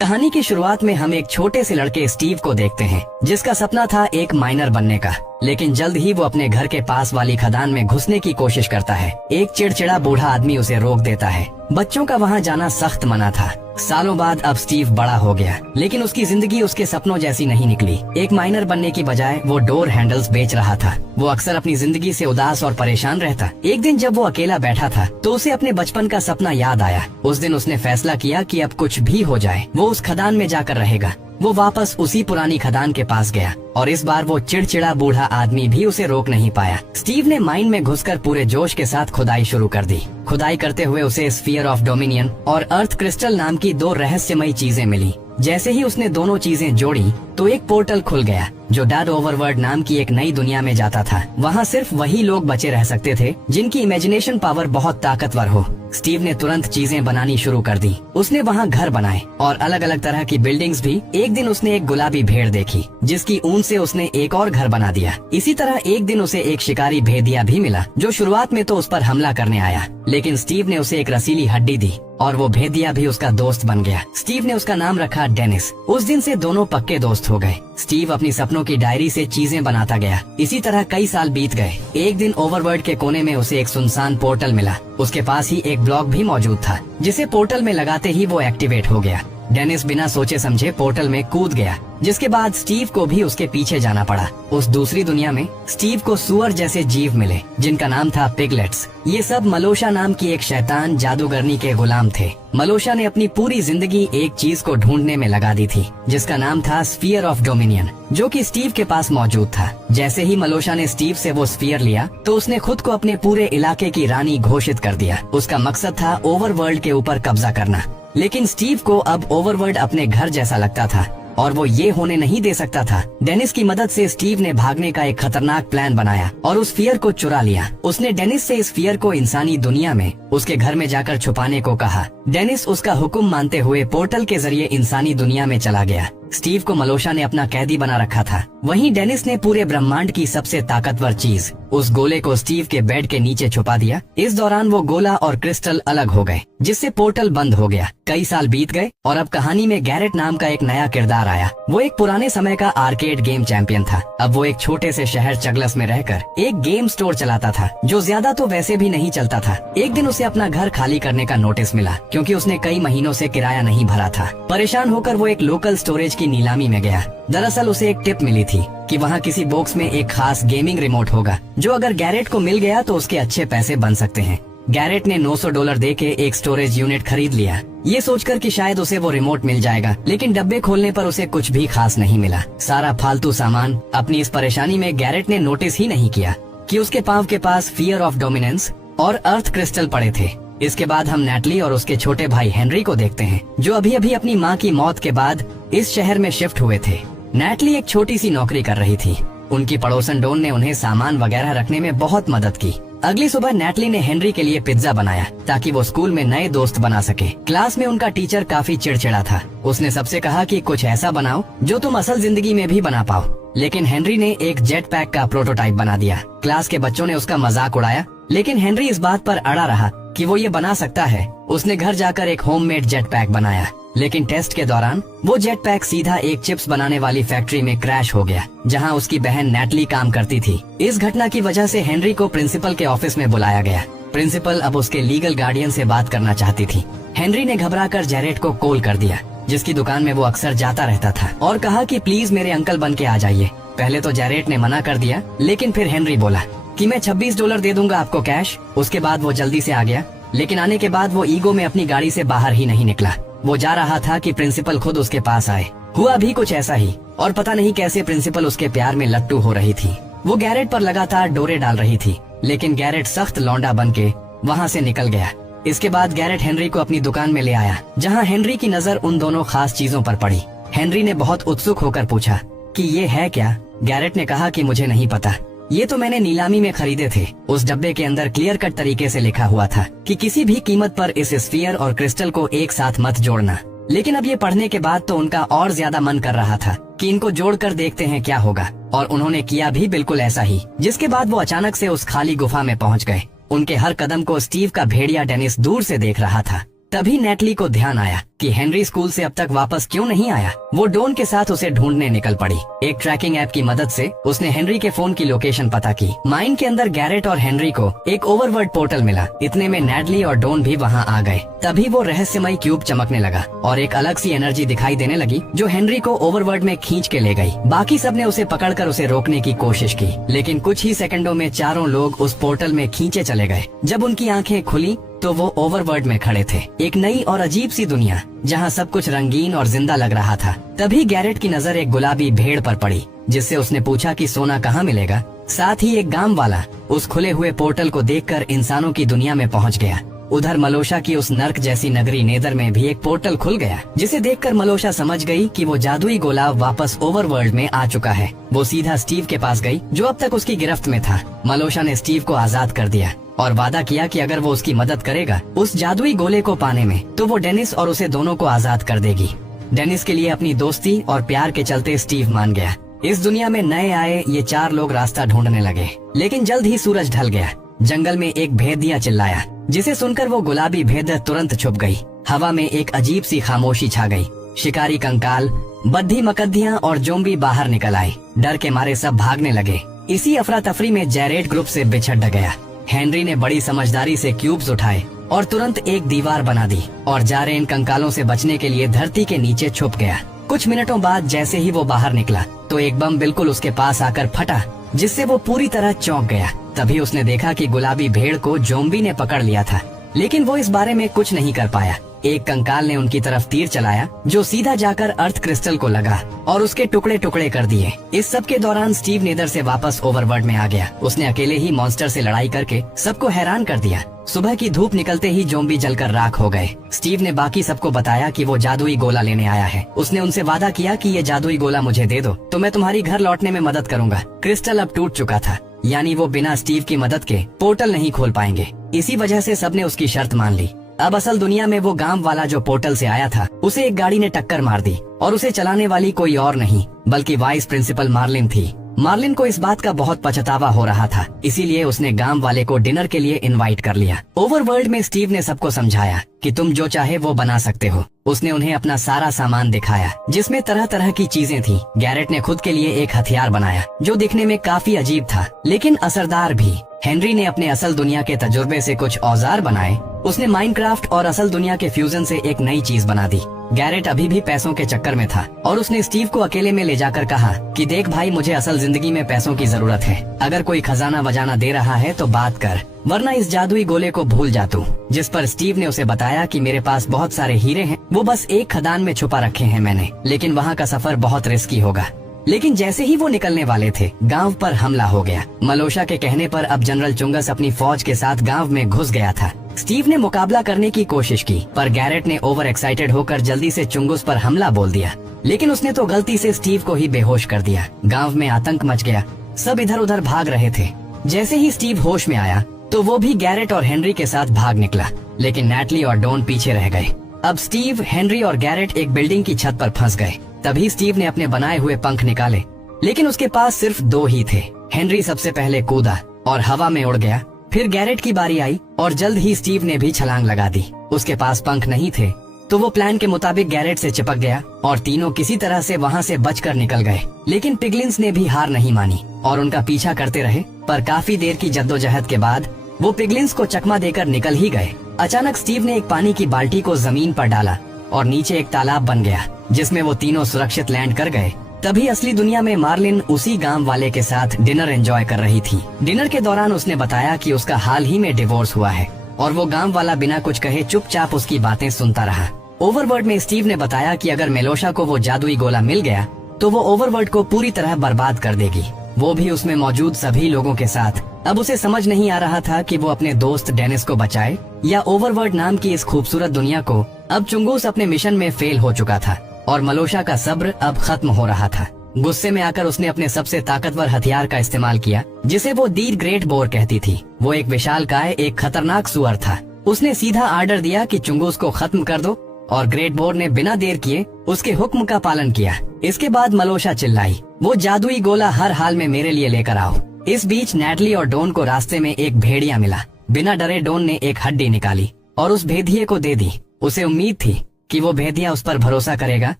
कहानी की शुरुआत में हम एक छोटे से लड़के स्टीव को देखते हैं, जिसका सपना था एक माइनर बनने का। लेकिन जल्द ही वो अपने घर के पास वाली खदान में घुसने की कोशिश करता है। एक चिड़चिड़ा बूढ़ा आदमी उसे रोक देता है। बच्चों का वहाँ जाना सख्त मना था। सालों बाद अब स्टीव बड़ा हो गया, लेकिन उसकी जिंदगी उसके सपनों जैसी नहीं निकली। एक माइनर बनने की बजाय वो डोर हैंडल्स बेच रहा था। वो अक्सर अपनी जिंदगी से उदास और परेशान रहता। एक दिन जब वो अकेला बैठा था तो उसे अपने बचपन का सपना याद आया। उस दिन उसने फैसला किया कि अब कुछ भी हो जाए वो उस खदान में जाकर रहेगा। वो वापस उसी पुरानी खदान के पास गया और इस बार वो चिड़चिड़ा बूढ़ा आदमी भी उसे रोक नहीं पाया। स्टीव ने माइन में घुसकर पूरे जोश के साथ खुदाई शुरू कर दी। खुदाई करते हुए उसे स्फीयर ऑफ डोमिनियन और अर्थ क्रिस्टल नाम की दो रहस्यमयी चीजें मिली। जैसे ही उसने दोनों चीजें जोड़ी तो एक पोर्टल खुल गया जो डेड ओवरवर्ल्ड नाम की एक नई दुनिया में जाता था। वहाँ सिर्फ वही लोग बचे रह सकते थे जिनकी इमेजिनेशन पावर बहुत ताकतवर हो। स्टीव ने तुरंत चीजें बनानी शुरू कर दी। उसने वहाँ घर बनाए और अलग अलग तरह की बिल्डिंग्स भी। एक दिन उसने एक गुलाबी भेड़ देखी जिसकी ऊन से उसने एक और घर बना दिया। इसी तरह एक दिन उसे एक शिकारी भेदिया भी मिला जो शुरुआत में तो उस पर हमला करने आया, लेकिन स्टीव ने उसे एक रसीली हड्डी दी और वो भेदिया भी उसका दोस्त बन गया। स्टीव ने उसका नाम रखा डेनिस। उस दिन से दोनों पक्के दोस्त हो गए। स्टीव अपनी सपनों की डायरी से चीजें बनाता गया। इसी तरह कई साल बीत गए। एक दिन ओवरवर्ल्ड के कोने में उसे एक सुनसान पोर्टल मिला। उसके पास ही एक ब्लॉक भी मौजूद था जिसे पोर्टल में लगाते ही वो एक्टिवेट हो गया। डेनिस बिना सोचे समझे पोर्टल में कूद गया, जिसके बाद स्टीव को भी उसके पीछे जाना पड़ा। उस दूसरी दुनिया में स्टीव को सुअर जैसे जीव मिले जिनका नाम था पिगलेट्स। ये सब मलोशा नाम की एक शैतान जादूगरनी के गुलाम थे। मलोशा ने अपनी पूरी जिंदगी एक चीज को ढूंढने में लगा दी थी जिसका नाम था स्फीयर ऑफ डोमिनियन, जो कि स्टीव के पास मौजूद था। जैसे ही मलोशा ने स्टीव से वो स्फीयर लिया तो उसने खुद को अपने पूरे इलाके की रानी घोषित कर दिया। उसका मकसद था ओवरवर्ल्ड के ऊपर कब्जा करना। लेकिन स्टीव को अब ओवरवर्ल्ड अपने घर जैसा लगता था और वो ये होने नहीं दे सकता था। डेनिस की मदद से स्टीव ने भागने का एक खतरनाक प्लान बनाया और उस स्फीयर को चुरा लिया। उसने डेनिस से इस स्फीयर को इंसानी दुनिया में उसके घर में जाकर छुपाने को कहा। डेनिस उसका हुक्म मानते हुए पोर्टल के जरिए इंसानी दुनिया में चला गया। स्टीव को मलोशा ने अपना कैदी बना रखा था। वहीं डेनिस ने पूरे ब्रह्मांड की सबसे ताकतवर चीज, उस गोले को स्टीव के बेड के नीचे छुपा दिया। इस दौरान वो गोला और क्रिस्टल अलग हो गए, जिससे पोर्टल बंद हो गया। कई साल बीत गए और अब कहानी में गैरेट नाम का एक नया किरदार आया। वो एक पुराने समय का आर्केड गेम चैंपियन था। अब वो एक छोटे से शहर चगलस में रहकर एक गेम स्टोर चलाता था, जो ज्यादा तो वैसे भी नहीं चलता था। एक दिन उसे अपना घर खाली करने का नोटिस मिला क्योंकि उसने कई महीनों से किराया नहीं भरा था। परेशान होकर वो एक लोकल स्टोरेज की नीलामी में गया। दरअसल उसे एक टिप मिली थी कि वहाँ किसी बॉक्स में एक खास गेमिंग रिमोट होगा जो अगर गैरेट को मिल गया तो उसके अच्छे पैसे बन सकते हैं। गैरेट ने $900 देके एक स्टोरेज यूनिट खरीद लिया, ये सोचकर कि शायद उसे वो रिमोट मिल जाएगा। लेकिन डब्बे खोलने पर उसे कुछ भी खास नहीं मिला। सारा फालतू सामान। अपनी इस परेशानी में गैरेट ने नोटिस ही नहीं किया कि उसके पाँव के पास फियर ऑफ डोमिनेंस और अर्थ क्रिस्टल पड़े थे। इसके बाद हम नैटली और उसके छोटे भाई हेनरी को देखते हैं, जो अभी अभी अपनी माँ की मौत के बाद इस शहर में शिफ्ट हुए थे। नैटली एक छोटी सी नौकरी कर रही थी। उनकी पड़ोसन डोन ने उन्हें सामान वगैरह रखने में बहुत मदद की। अगली सुबह नैटली ने हेनरी के लिए पिज्जा बनाया ताकि वो स्कूल में नए दोस्त बना सके। क्लास में उनका टीचर काफी चिड़चिड़ा था। उसने सबसे कहा कि कुछ ऐसा बनाओ जो तुम असल जिंदगी में भी बना पाओ। लेकिन हेनरी ने एक जेट पैक का प्रोटोटाइप बना दिया। क्लास के बच्चों ने उसका मजाक उड़ाया, लेकिन हेनरी इस बात पर अड़ा रहा कि वो ये बना सकता है। उसने घर जाकर एक होममेड जेट पैक बनाया, लेकिन टेस्ट के दौरान वो जेट पैक सीधा एक चिप्स बनाने वाली फैक्ट्री में क्रैश हो गया, जहां उसकी बहन नैटली काम करती थी। इस घटना की वजह से हेनरी को प्रिंसिपल के ऑफिस में बुलाया गया। प्रिंसिपल अब उसके लीगल गार्डियन से बात करना चाहती थी। हेनरी ने घबराकर जैरेट को कॉल कर दिया, जिसकी दुकान में वो अक्सर जाता रहता था, और कहा कि प्लीज मेरे अंकल बन के आ जाइए। पहले तो जैरेट ने मना कर दिया, लेकिन फिर हेनरी बोला कि मैं $26 दे दूंगा आपको कैश। उसके बाद वो जल्दी से आ गया, लेकिन आने के बाद वो ईगो में अपनी गाड़ी से बाहर ही नहीं निकला। वो जा रहा था कि प्रिंसिपल खुद उसके पास आए। हुआ भी कुछ ऐसा ही, और पता नहीं कैसे प्रिंसिपल उसके प्यार में लट्टू हो रही थी। वो गैरेट पर लगातार डोरे डाल रही थी, लेकिन गैरेट सख्त लौंडा बन के वहाँ से निकल गया। इसके बाद गैरेट हेनरी को अपनी दुकान में ले आया, जहाँ हेनरी की नजर उन दोनों खास चीजों पर पड़ी। हेनरी ने बहुत उत्सुक होकर पूछा कि ये है क्या। गैरेट ने कहा कि मुझे नहीं पता, ये तो मैंने नीलामी में खरीदे थे। उस डब्बे के अंदर क्लियर कट तरीके से लिखा हुआ था कि किसी भी कीमत पर इस स्फीयर और क्रिस्टल को एक साथ मत जोड़ना। लेकिन अब ये पढ़ने के बाद तो उनका और ज्यादा मन कर रहा था कि इनको जोड़कर देखते हैं क्या होगा, और उन्होंने किया भी बिल्कुल ऐसा ही। जिसके बाद वो अचानक से उस खाली गुफा में पहुंच गए। उनके हर कदम को स्टीव का भेड़िया डेनिस दूर से देख रहा था। तभी नेटली को ध्यान आया कि हेनरी स्कूल से अब तक वापस क्यों नहीं आया। वो डॉन के साथ उसे ढूंढने निकल पड़ी। एक ट्रैकिंग ऐप की मदद से उसने हेनरी के फोन की लोकेशन पता की। माइन के अंदर गैरेट और हेनरी को एक ओवरवर्ल्ड पोर्टल मिला। इतने में नेटली और डॉन भी वहाँ आ गए। तभी वो रहस्यमय क्यूब चमकने लगा और एक अलग सी एनर्जी दिखाई देने लगी जो हेनरी को ओवरवर्ल्ड में खींच के ले गई। बाकी सबने उसे पकड़कर उसे रोकने की कोशिश की, लेकिन कुछ ही सेकंडों में चारों लोग उस पोर्टल में खींचे चले गए। जब उनकी आंखें खुली तो वो ओवरवर्ल्ड में खड़े थे, एक नई और अजीब सी दुनिया जहाँ सब कुछ रंगीन और जिंदा लग रहा था। तभी गैरेट की नजर एक गुलाबी भेड़ पर पड़ी, जिससे उसने पूछा कि सोना कहाँ मिलेगा। साथ ही एक गांव वाला उस खुले हुए पोर्टल को देखकर इंसानों की दुनिया में पहुँच गया। उधर मलोशा की उस नर्क जैसी नगरी नेदर में भी एक पोर्टल खुल गया, जिसे देखकर मलोशा समझ गई कि वो जादुई गोला वापस ओवरवर्ल्ड में आ चुका है। वो सीधा स्टीव के पास गई जो अब तक उसकी गिरफ्त में था। मलोशा ने स्टीव को आजाद कर दिया और वादा किया कि अगर वो उसकी मदद करेगा उस जादुई गोले को पाने में, तो वो डेनिस और उसे दोनों को आजाद कर देगी। डेनिस के लिए अपनी दोस्ती और प्यार के चलते स्टीव मान गया। इस दुनिया में नए आए ये चार लोग रास्ता ढूंढने लगे, लेकिन जल्द ही सूरज ढल गया। जंगल में एक भेदिया चिल्लाया, जिसे सुनकर वो गुलाबी भेद तुरंत छुप गई। हवा में एक अजीब सी खामोशी छा गई। शिकारी कंकाल, बद्धी मकद्दियां और जोम्बी बाहर निकल आए। डर के मारे सब भागने लगे। इसी अफरा तफरी में जैरेड ग्रुप से बिछड़ गया। हेनरी ने बड़ी समझदारी से क्यूब्स उठाए और तुरंत एक दीवार बना दी और जारे इन कंकालों से बचने के लिए धरती के नीचे छुप गया। कुछ मिनटों बाद जैसे ही वो बाहर निकला तो एक बम बिल्कुल उसके पास आकर फटा, जिससे वो पूरी तरह चौंक गया। तभी उसने देखा कि गुलाबी भेड़ को जोम्बी ने पकड़ लिया था, लेकिन वो इस बारे में कुछ नहीं कर पाया। एक कंकाल ने उनकी तरफ तीर चलाया जो सीधा जाकर अर्थ क्रिस्टल को लगा और उसके टुकड़े टुकड़े कर दिए। इस सब के दौरान स्टीव नेदर से वापस ओवरवर्ल्ड में आ गया। उसने अकेले ही मॉन्स्टर से लड़ाई करके सबको हैरान कर दिया। सुबह की धूप निकलते ही जोम्बी जलकर राख हो गए। स्टीव ने बाकी सबको बताया कि वो जादुई गोला लेने आया है। उसने उनसे वादा किया कि ये जादुई गोला मुझे दे दो तो मैं तुम्हारी घर लौटने में मदद करूंगा। क्रिस्टल अब टूट चुका था, यानी वो बिना स्टीव की मदद के पोर्टल नहीं खोल पाएंगे। इसी वजह से सबने उसकी शर्त मान ली। अब असल दुनिया में वो गांव वाला जो पोर्टल से आया था, उसे एक गाड़ी ने टक्कर मार दी और उसे चलाने वाली कोई और नहीं बल्कि वाइस प्रिंसिपल मार्लिन थी। मार्लिन को इस बात का बहुत पछतावा हो रहा था, इसीलिए उसने गांव वाले को डिनर के लिए इनवाइट कर लिया। ओवरवर्ल्ड में स्टीव ने सबको समझाया कि तुम जो चाहे वो बना सकते हो। उसने उन्हें अपना सारा सामान दिखाया, जिसमें तरह तरह की चीजें थी। गैरेट ने खुद के लिए एक हथियार बनाया जो दिखने में काफी अजीब था, लेकिन असरदार भी। हेनरी ने अपने असल दुनिया के तजुर्बे से कुछ औजार बनाए। उसने माइनक्राफ्ट और असल दुनिया के फ्यूजन से एक नई चीज बना दी। गैरेट अभी भी पैसों के चक्कर में था और उसने स्टीव को अकेले में ले जाकर कहा कि देख भाई, मुझे असल जिंदगी में पैसों की जरूरत है। अगर कोई खजाना वजाना दे रहा है तो बात कर, वरना इस जादुई गोले को भूल जा तू। जिस पर स्टीव ने उसे बताया कि मेरे पास बहुत सारे हीरे हैं, वो बस एक खदान में छुपा रखे हैं मैंने, लेकिन वहाँ का सफर बहुत रिस्की होगा। लेकिन जैसे ही वो निकलने वाले थे, गांव पर हमला हो गया। मलोशा के कहने पर अब जनरल चुंगस अपनी फौज के साथ गांव में घुस गया था। स्टीव ने मुकाबला करने की कोशिश की, पर गैरेट ने ओवर एक्साइटेड होकर जल्दी से चुंगस पर हमला बोल दिया, लेकिन उसने तो गलती से स्टीव को ही बेहोश कर दिया। गांव में आतंक मच गया, सब इधर उधर भाग रहे थे। जैसे ही स्टीव होश में आया तो वो भी गैरेट और हेनरी के साथ भाग निकला, लेकिन नैटली और डॉन पीछे रह गए। अब स्टीव, हेनरी और गैरेट एक बिल्डिंग की छत पर फंस गए। तभी स्टीव ने अपने बनाए हुए पंख निकाले, लेकिन उसके पास सिर्फ 2 ही थे। हेनरी सबसे पहले कूदा और हवा में उड़ गया। फिर गैरेट की बारी आई और जल्द ही स्टीव ने भी छलांग लगा दी। उसके पास पंख नहीं थे, तो वो प्लान के मुताबिक गैरेट से चिपक गया और तीनों किसी तरह से वहाँ से बचकर निकल गए। लेकिन पिगलिन्स ने भी हार नहीं मानी और उनका पीछा करते रहे, पर काफी देर की जद्दोजहद के बाद वो पिगलिन्स को चकमा देकर निकल ही गए। अचानक स्टीव ने एक पानी की बाल्टी को जमीन पर डाला और नीचे एक तालाब बन गया, जिसमें वो तीनों सुरक्षित लैंड कर गए। तभी असली दुनिया में मार्लिन उसी गांव वाले के साथ डिनर एंजॉय कर रही थी। डिनर के दौरान उसने बताया कि उसका हाल ही में डिवोर्स हुआ है और वो गांव वाला बिना कुछ कहे चुपचाप उसकी बातें सुनता रहा। ओवरवर्ल्ड में स्टीव ने बताया कि अगर मेलोशा को वो जादुई गोला मिल गया तो वो ओवरवर्ल्ड को पूरी तरह बर्बाद कर देगी, वो भी उसमें मौजूद सभी लोगों के साथ। अब उसे समझ नहीं आ रहा था कि वो अपने दोस्त डेनिस को बचाए या ओवरवर्ल्ड नाम की इस खूबसूरत दुनिया को। अब चुंगूस अपने मिशन में फेल हो चुका था और मलोशा का सब्र अब खत्म हो रहा था। गुस्से में आकर उसने अपने सबसे ताकतवर हथियार का इस्तेमाल किया, जिसे वो दी ग्रेट बोर कहती थी। वो एक विशालकाय, एक खतरनाक सुअर था। उसने सीधा आर्डर दिया कि चुंगूस को खत्म कर दो और ग्रेट बोर ने बिना देर किए उसके हुक्म का पालन किया। इसके बाद मलोशा चिल्लाई, वो जादुई गोला हर हाल में मेरे लिए लेकर आओ। इस बीच नैटली और डॉन को रास्ते में एक भेड़िया मिला। बिना डरे डॉन ने एक हड्डी निकाली और उस भेदिये को दे दी। उसे उम्मीद थी कि वो भेदिया उस पर भरोसा करेगा।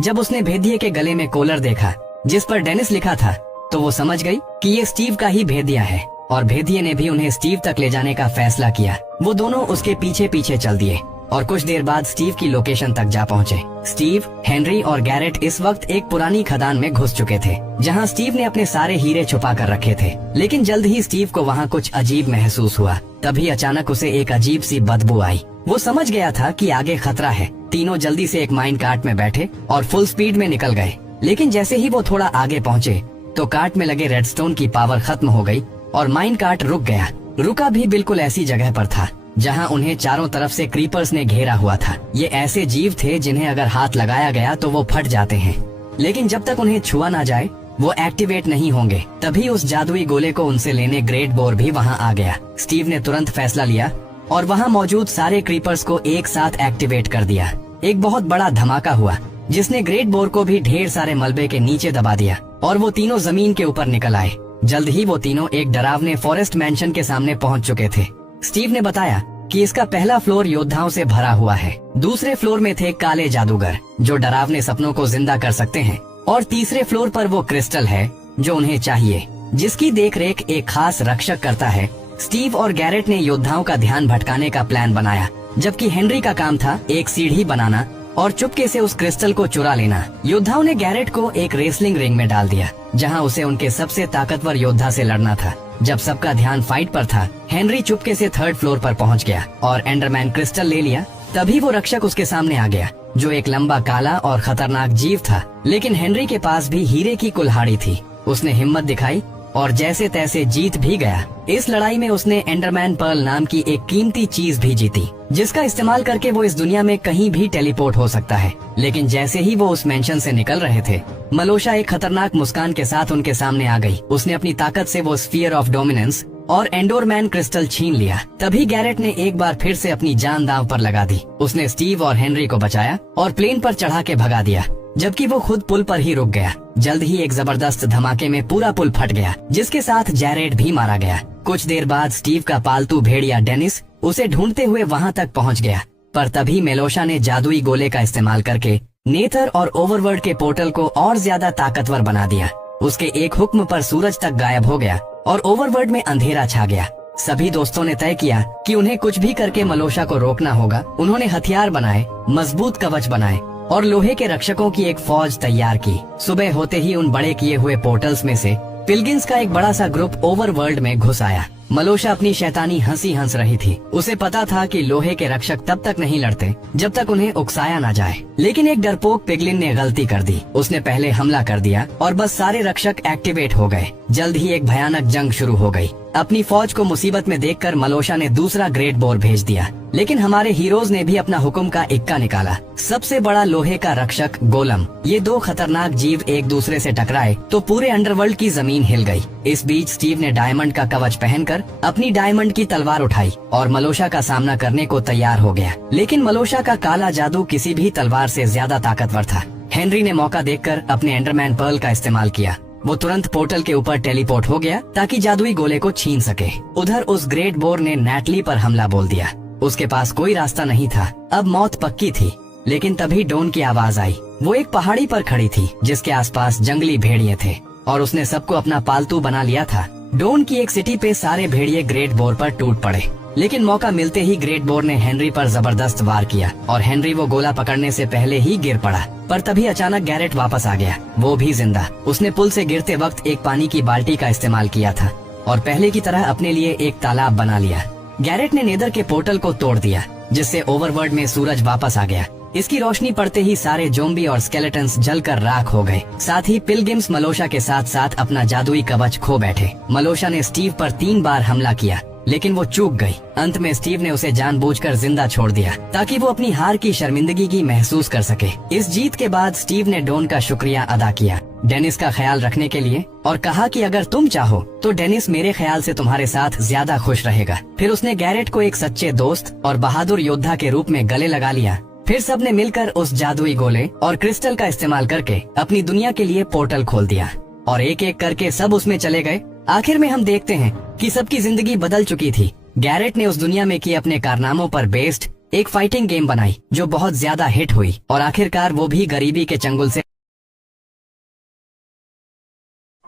जब उसने भेदिये के गले में कॉलर देखा जिस पर डेनिस लिखा था, तो वो समझ गई कि ये स्टीव का ही भेदिया है और भेदिये ने भी उन्हें स्टीव तक ले जाने का फैसला किया। वो दोनों उसके पीछे पीछे चल दिए और कुछ देर बाद स्टीव की लोकेशन तक जा पहुंचे। स्टीव, हेनरी और गैरेट इस वक्त एक पुरानी खदान में घुस चुके थे, जहां स्टीव ने अपने सारे हीरे छुपा कर रखे थे। लेकिन जल्द ही स्टीव को वहां कुछ अजीब महसूस हुआ। तभी अचानक उसे एक अजीब सी बदबू आई। वो समझ गया था कि आगे खतरा है। तीनों जल्दी से एक माइन कार्ट में बैठे और फुल स्पीड में निकल गए। लेकिन जैसे ही वो थोड़ा आगे पहुँचे तो कार्ट में लगे रेडस्टोन की पावर खत्म हो गई और माइन कार्ट रुक गया। रुका भी बिल्कुल ऐसी जगह पर था जहां उन्हें चारों तरफ से क्रीपर्स ने घेरा हुआ था। ये ऐसे जीव थे जिन्हें अगर हाथ लगाया गया तो वो फट जाते हैं, लेकिन जब तक उन्हें छुआ ना जाए वो एक्टिवेट नहीं होंगे। तभी उस जादुई गोले को उनसे लेने ग्रेट बोर भी वहां आ गया। स्टीव ने तुरंत फैसला लिया और वहां मौजूद सारे क्रीपर्स को एक साथ एक्टिवेट कर दिया। एक बहुत बड़ा धमाका हुआ जिसने ग्रेट बोर को भी ढेर सारे मलबे के नीचे दबा दिया और वो तीनों जमीन के ऊपर निकल आए। जल्द ही वो तीनों एक डरावने फॉरेस्ट मैंशन के सामने पहुंच चुके थे। स्टीव ने बताया कि इसका पहला फ्लोर योद्धाओं से भरा हुआ है। दूसरे फ्लोर में थे काले जादूगर जो डरावने सपनों को जिंदा कर सकते हैं और तीसरे फ्लोर पर वो क्रिस्टल है जो उन्हें चाहिए, जिसकी देखरेख एक खास रक्षक करता है। स्टीव और गैरेट ने योद्धाओं का ध्यान भटकाने का प्लान बनाया, जबकि हेनरी का काम था एक सीढ़ी बनाना और चुपके से उस क्रिस्टल को चुरा लेना। योद्धाओं ने गैरेट को एक रेसलिंग रिंग में डाल दिया जहां उसे उनके सबसे ताकतवर योद्धा से लड़ना था। जब सबका ध्यान फाइट पर था, हेनरी चुपके से थर्ड फ्लोर पर पहुंच गया और एंडरमैन क्रिस्टल ले लिया। तभी वो रक्षक उसके सामने आ गया जो एक लंबा काला और खतरनाक जीव था। लेकिन हेनरी के पास भी हीरे की कुल्हाड़ी थी। उसने हिम्मत दिखाई और जैसे तैसे जीत भी गया। इस लड़ाई में उसने एंडरमैन पर्ल नाम की एक कीमती चीज भी जीती, जिसका इस्तेमाल करके वो इस दुनिया में कहीं भी टेलीपोर्ट हो सकता है। लेकिन जैसे ही वो उस मेंशन से निकल रहे थे, मलोशा एक खतरनाक मुस्कान के साथ उनके सामने आ गई। उसने अपनी ताकत से वो स्फीयर ऑफ डोमिनेंस और एंडोरमैन क्रिस्टल छीन लिया। तभी गैरेट ने एक बार फिर से अपनी जान दांव पर लगा दी। उसने स्टीव और हेनरी को बचाया और प्लेन पर चढ़ा के भगा दिया, जबकि वो खुद पुल पर ही रुक गया। जल्द ही एक जबरदस्त धमाके में पूरा पुल फट गया, जिसके साथ जैरेड भी मारा गया। कुछ देर बाद स्टीव का पालतू भेड़िया डेनिस उसे ढूंढते हुए वहां तक पहुंच गया, पर तभी मेलोशा ने जादुई गोले का इस्तेमाल करके नेथर और ओवरवर्ल्ड के पोर्टल को और ज्यादा ताकतवर बना दिया। उसके एक हुक्म पर सूरज तक गायब हो गया और ओवरवर्ल्ड में अंधेरा छा गया। सभी दोस्तों ने तय किया कि उन्हें कुछ भी करके मलोशा को रोकना होगा। उन्होंने हथियार बनाए, मजबूत कवच बनाए और लोहे के रक्षकों की एक फौज तैयार की। सुबह होते ही उन बड़े किए हुए पोर्टल्स में से पिलगिन्स का एक बड़ा सा ग्रुप ओवरवर्ल्ड में घुस आया। मलोशा अपनी शैतानी हंसी हंस रही थी। उसे पता था कि लोहे के रक्षक तब तक नहीं लड़ते जब तक उन्हें उकसाया ना जाए। लेकिन एक डरपोक पिगलिन ने गलती कर दी। उसने पहले हमला कर दिया और बस सारे रक्षक एक्टिवेट हो गए। जल्द ही एक भयानक जंग शुरू हो गई। अपनी फौज को मुसीबत में देखकर मलोशा ने दूसरा ग्रेट बोर भेज दिया, लेकिन हमारे हीरोज ने भी अपना हुक्म का इक्का निकाला। सबसे बड़ा लोहे का रक्षक गोलम। ये दो खतरनाक जीव एक दूसरे से टकराए तो पूरे अंडरवर्ल्ड की जमीन हिल गई। इस बीच स्टीव ने डायमंड का कवच पहनकर अपनी डायमंड की तलवार उठाई और मलोशा का सामना करने को तैयार हो गया। लेकिन मलोशा का काला जादू किसी भी तलवार से ज्यादा ताकतवर था। हेनरी ने मौका देखकर अपने एंडरमैन पर्ल का इस्तेमाल किया। वो तुरंत पोर्टल के ऊपर टेलीपोर्ट हो गया ताकि जादुई गोले को छीन सके। उधर उस ग्रेट बोर ने नैटली पर हमला बोल दिया। उसके पास कोई रास्ता नहीं था, अब मौत पक्की थी। लेकिन तभी डोन की आवाज आई। वो एक पहाड़ी पर खड़ी थी जिसके आसपास जंगली भेड़िए थे और उसने सबको अपना पालतू बना लिया था। डोन की एक सिटी पे सारे भेड़िए ग्रेट बोर पर टूट पड़े, लेकिन मौका मिलते ही ग्रेट बोर ने हेनरी पर जबरदस्त वार किया और हेनरी वो गोला पकड़ने से पहले ही गिर पड़ा। पर तभी अचानक गैरेट वापस आ गया, वो भी जिंदा। उसने पुल से गिरते वक्त एक पानी की बाल्टी का इस्तेमाल किया था और पहले की तरह अपने लिए एक तालाब बना लिया। गैरेट ने नेदर के पोर्टल को तोड़ दिया, जिससे ओवरवर्ल्ड में सूरज वापस आ गया। इसकी रोशनी पड़ते ही सारे जोम्बी और स्केलेटन्स जलकर राख हो गए। साथ ही पिलगिम्स मलोशा के साथ साथ अपना जादुई कवच खो बैठे। मलोशा ने स्टीव पर 3 बार हमला किया, लेकिन वो चूक गई। अंत में स्टीव ने उसे जानबूझकर जिंदा छोड़ दिया ताकि वो अपनी हार की शर्मिंदगी की महसूस कर सके। इस जीत के बाद स्टीव ने डोन का शुक्रिया अदा किया, डेनिस का ख्याल रखने के लिए, और कहा कि अगर तुम चाहो तो डेनिस मेरे ख्याल से तुम्हारे साथ ज्यादा खुश रहेगा। फिर उसने गैरेट को एक सच्चे दोस्त और बहादुर योद्धा के रूप में गले लगा लिया। फिर सबने मिलकर उस जादुई गोले और क्रिस्टल का इस्तेमाल करके अपनी दुनिया के लिए पोर्टल खोल दिया और एक एक करके सब उसमें चले गए। आखिर में हम देखते हैं कि सबकी जिंदगी बदल चुकी थी। गैरेट ने उस दुनिया में किए अपने कारनामों पर बेस्ड एक फाइटिंग गेम बनाई जो बहुत ज्यादा हिट हुई और आखिरकार वो भी गरीबी के चंगुल से।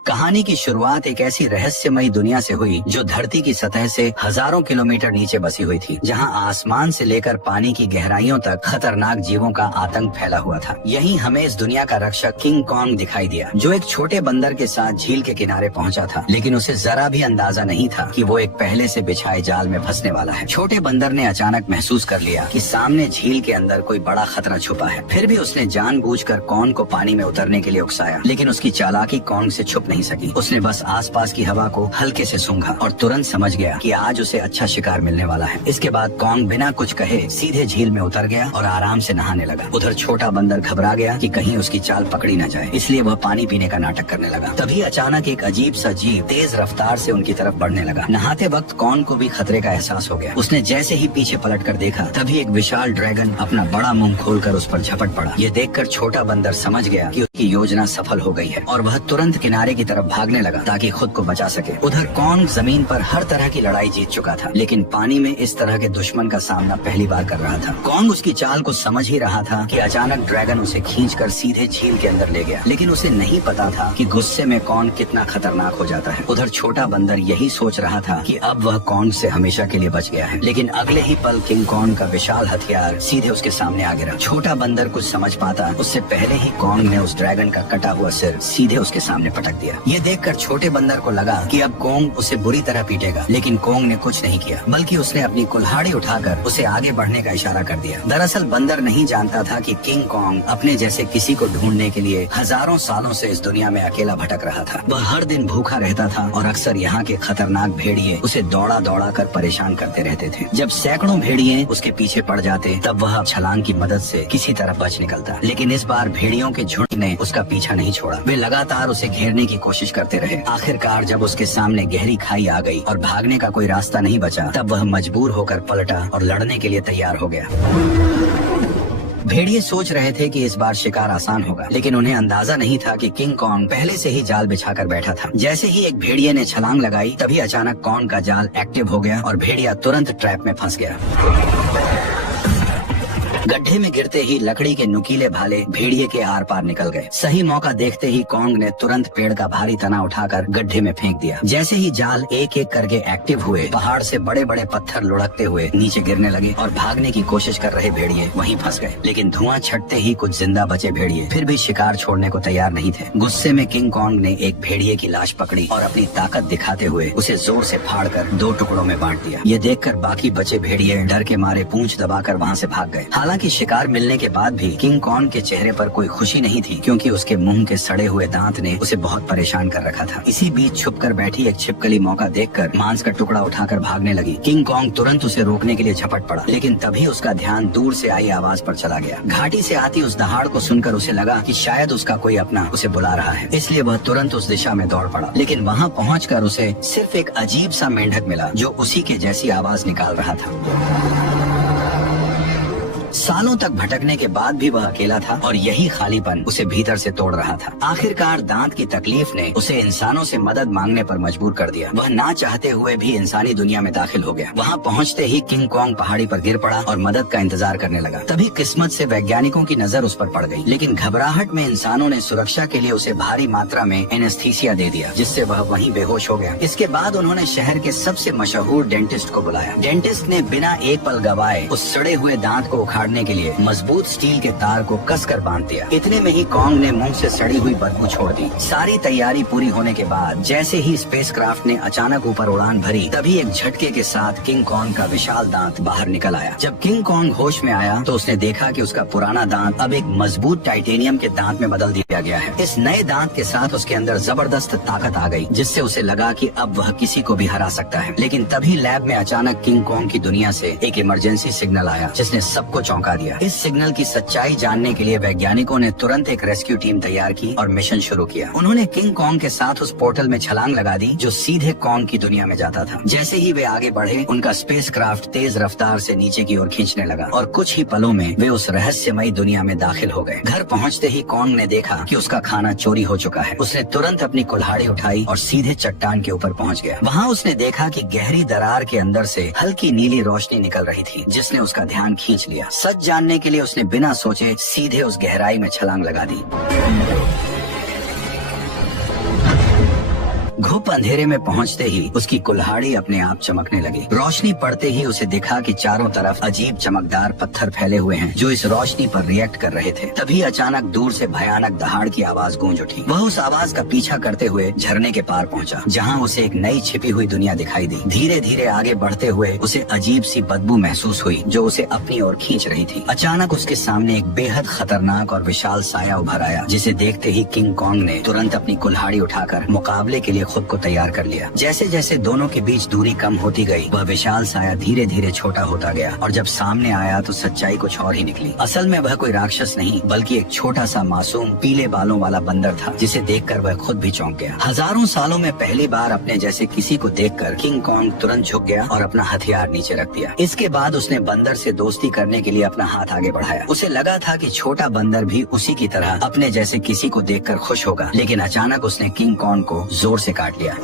कहानी की शुरुआत एक ऐसी रहस्यमयी दुनिया से हुई जो धरती की सतह से हजारों किलोमीटर नीचे बसी हुई थी, जहां आसमान से लेकर पानी की गहराइयों तक खतरनाक जीवों का आतंक फैला हुआ था। यहीं हमें इस दुनिया का रक्षक किंग कॉन्ग दिखाई दिया, जो एक छोटे बंदर के साथ झील के किनारे पहुंचा था, लेकिन उसे जरा भी अंदाजा नहीं था कि वो एक पहले से बिछाए जाल में फंसने वाला है। छोटे बंदर ने अचानक महसूस कर लिया कि सामने झील के अंदर कोई बड़ा खतरा छुपा है। फिर भी उसने जानबूझकर कॉन्ग को पानी में उतरने के लिए उकसाया, लेकिन उसकी चालाकी कॉन्ग से छुप नहीं सकी। उसने बस आसपास की हवा को हल्के से सूंघा और तुरंत समझ गया कि आज उसे अच्छा शिकार मिलने वाला है। इसके बाद कॉन्ग बिना कुछ कहे सीधे झील में उतर गया और आराम से नहाने लगा। उधर छोटा बंदर घबरा गया कि कहीं उसकी चाल पकड़ी न जाए, इसलिए वह पानी पीने का नाटक करने लगा। तभी अचानक एक अजीब सा जीव तेज रफ्तार से उनकी तरफ बढ़ने लगा। नहाते वक्त कॉन्ग को भी खतरे का एहसास हो गया। उसने जैसे ही पीछे पलट कर देखा, तभी एक विशाल ड्रैगन अपना बड़ा मुंह खोलकर उस पर झपट पड़ा। ये देखकर छोटा बंदर समझ गया कि उसकी योजना सफल हो गई है और वह तुरंत किनारे की तरफ भागने लगा ताकि खुद को बचा सके। उधर कॉन्ग जमीन पर हर तरह की लड़ाई जीत चुका था, लेकिन पानी में इस तरह के दुश्मन का सामना पहली बार कर रहा था। कॉन्ग उसकी चाल को समझ ही रहा था कि अचानक ड्रैगन उसे खींचकर सीधे झील के अंदर ले गया, लेकिन उसे नहीं पता था कि गुस्से में कॉन्ग कितना खतरनाक हो जाता है। उधर छोटा बंदर यही सोच रहा था कि अब वह कॉन्ग से हमेशा के लिए बच गया है, लेकिन अगले ही पल किंग कॉन्ग का विशाल हथियार सीधे उसके सामने आ गिरा। छोटा बंदर कुछ समझ पाता उससे पहले ही कॉन्ग ने उस ड्रैगन का कटा हुआ सिर सीधे उसके सामने पटक दिया। ये देखकर छोटे बंदर को लगा कि अब कॉन्ग उसे बुरी तरह पीटेगा, लेकिन कॉन्ग ने कुछ नहीं किया, बल्कि उसने अपनी कुल्हाड़ी उठाकर उसे आगे बढ़ने का इशारा कर दिया। दरअसल बंदर नहीं जानता था कि किंग कॉन्ग अपने जैसे किसी को ढूंढने के लिए हजारों सालों से इस दुनिया में अकेला भटक रहा था। वह हर दिन भूखा रहता था और अक्सर यहाँ के खतरनाक भेड़िए उसे दौड़ा दौड़ा कर परेशान करते रहते थे। जब सैकड़ों भेड़िए उसके पीछे पड़ जाते, तब वह छलांग की मदद से किसी तरह बच निकलता, लेकिन इस बार भेड़ियों के झुंड ने उसका पीछा नहीं छोड़ा। वे लगातार उसे घेरने की कोशिश करते रहे। आखिरकार जब उसके सामने गहरी खाई आ गई और भागने का कोई रास्ता नहीं बचा, तब वह मजबूर होकर पलटा और लड़ने के लिए तैयार हो गया। भेड़िए सोच रहे थे कि इस बार शिकार आसान होगा, लेकिन उन्हें अंदाजा नहीं था कि किंग कॉन्ग पहले से ही जाल बिछाकर बैठा था। जैसे ही एक भेड़िए ने छलांग लगाई, तभी अचानक कॉन्ग का जाल एक्टिव हो गया और भेड़िया तुरंत ट्रैप में फंस गया। गड्ढे में गिरते ही लकड़ी के नुकीले भाले भेड़िए के आर पार निकल गए। सही मौका देखते ही कॉन्ग ने तुरंत पेड़ का भारी तना उठाकर गड्ढे में फेंक दिया। जैसे ही जाल एक एक करके एक्टिव हुए, पहाड़ से बड़े बड़े पत्थर लुढ़कते हुए नीचे गिरने लगे और भागने की कोशिश कर रहे भेड़िए वहीं फंस गए। लेकिन धुआं छटते ही कुछ जिंदा बचे भेड़िए फिर भी शिकार छोड़ने को तैयार नहीं थे। गुस्से में किंग कॉन्ग ने एक भेड़िए की लाश पकड़ी और अपनी ताकत दिखाते हुए उसे जोर से फाड़कर 2 टुकड़ों में बांट दिया। ये देखकर बाकी बचे भेड़िए डर के मारे पूंछ दबाकर वहाँ से भाग गए। हालांकि शिकार मिलने के बाद भी किंग कॉन्ग के चेहरे पर कोई खुशी नहीं थी, क्योंकि उसके मुंह के सड़े हुए दांत ने उसे बहुत परेशान कर रखा था। इसी बीच छुपकर बैठी एक छिपकली मौका देखकर मांस का टुकड़ा उठाकर भागने लगी। किंग कॉन्ग तुरंत उसे रोकने के लिए झपट पड़ा, लेकिन तभी उसका ध्यान दूर से आई आवाज पर चला गया। घाटी से आती उस दहाड़ को सुनकर उसे लगा कि शायद उसका कोई अपना उसे बुला रहा है, इसलिए वह तुरंत उस दिशा में दौड़ पड़ा। लेकिन वहाँ पहुँचकर उसे सिर्फ एक अजीब सा मेंढक मिला जो उसी के जैसी आवाज निकाल रहा था। सालों तक भटकने के बाद भी वह अकेला था और यही खालीपन उसे भीतर से तोड़ रहा था। आखिरकार दांत की तकलीफ ने उसे इंसानों से मदद मांगने पर मजबूर कर दिया। वह ना चाहते हुए भी इंसानी दुनिया में दाखिल हो गया। वहाँ पहुँचते ही किंग कॉन्ग पहाड़ी पर गिर पड़ा और मदद का इंतजार करने लगा। तभी किस्मत से वैज्ञानिकों की नजर उस पर पड़ गई, लेकिन घबराहट में इंसानों ने सुरक्षा के लिए उसे भारी मात्रा में एनेस्थीसिया दे दिया, जिससे वह वहीं बेहोश हो गया। इसके बाद उन्होंने शहर के सबसे मशहूर डेंटिस्ट को बुलाया। डेंटिस्ट ने बिना एक पल गवाए उस सड़े हुए दांत को उखाड़ने के लिए मजबूत स्टील के तार को कसकर बांध दिया। इतने में ही कॉन्ग ने मुंह से सड़ी हुई बदबू छोड़ दी। सारी तैयारी पूरी होने के बाद जैसे ही स्पेसक्राफ्ट ने अचानक ऊपर उड़ान भरी, तभी एक झटके के साथ किंग कॉन्ग का विशाल दांत बाहर निकल आया। जब किंग कॉन्ग होश में आया तो उसने देखा कि उसका पुराना दांत अब एक मजबूत टाइटेनियम के दांत में बदल दिया गया है। इस नए दांत के साथ उसके अंदर जबरदस्त ताकत आ गई, जिससे उसे लगा कि अब वह किसी को भी हरा सकता है। लेकिन तभी लैब में अचानक किंग कॉन्ग की दुनिया से एक इमरजेंसी सिग्नल आया, जिसने सब कुछ चौंका दिया। इस सिग्नल की सच्चाई जानने के लिए वैज्ञानिकों ने तुरंत एक रेस्क्यू टीम तैयार की और मिशन शुरू किया। उन्होंने किंग कॉन्ग के साथ उस पोर्टल में छलांग लगा दी जो सीधे कॉन्ग की दुनिया में जाता था। जैसे ही वे आगे बढ़े, उनका स्पेसक्राफ्ट तेज रफ्तार से नीचे की ओर खींचने लगा और कुछ ही पलों में वे उस रहस्यमयी दुनिया में दाखिल हो गए। घर पहुंचते ही कॉन्ग ने देखा कि उसका खाना चोरी हो चुका है। उसने तुरंत अपनी कुल्हाड़ी उठाई और सीधे चट्टान के ऊपर पहुंच गया। वहां उसने देखा कि गहरी दरार के अंदर से हल्की नीली रोशनी निकल रही थी, जिसने उसका ध्यान खींच लिया। सच जानने के लिए उसने बिना सोचे सीधे उस गहराई में छलांग लगा दी। घुप अंधेरे में पहुंचते ही उसकी कुल्हाड़ी अपने आप चमकने लगी। रोशनी पड़ते ही उसे दिखा कि चारों तरफ अजीब चमकदार पत्थर फैले हुए हैं जो इस रोशनी पर रिएक्ट कर रहे थे। तभी अचानक दूर से भयानक दहाड़ की आवाज गूंज उठी। वह उस आवाज का पीछा करते हुए झरने के पार पहुंचा, जहां उसे एक नई छिपी हुई दुनिया दिखाई दी। धीरे धीरे आगे बढ़ते हुए उसे अजीब सी बदबू महसूस हुई जो उसे अपनी ओर खींच रही थी। अचानक उसके सामने एक बेहद खतरनाक और विशाल साया उभर आया, जिसे देखते ही किंग कॉन्ग ने तुरंत अपनी कुल्हाड़ी उठाकर मुकाबले के लिए खुद को तैयार कर लिया। जैसे जैसे दोनों के बीच दूरी कम होती गई, वह विशाल साया धीरे धीरे छोटा होता गया और जब सामने आया तो सच्चाई कुछ और ही निकली। असल में वह कोई राक्षस नहीं बल्कि एक छोटा सा मासूम पीले बालों वाला बंदर था, जिसे देखकर वह खुद भी चौंक गया। हजारों सालों में पहली बार अपने जैसे किसी को देखकर किंग कॉन्ग तुरंत झुक गया और अपना हथियार नीचे रख दिया। इसके बाद उसने बंदर से दोस्ती करने के लिए अपना हाथ आगे बढ़ाया। उसे लगा था कि छोटा बंदर भी उसी की तरह अपने जैसे किसी को देखकर खुश होगा, लेकिन अचानक उसने किंग कॉन्ग को जोर से काट लिया।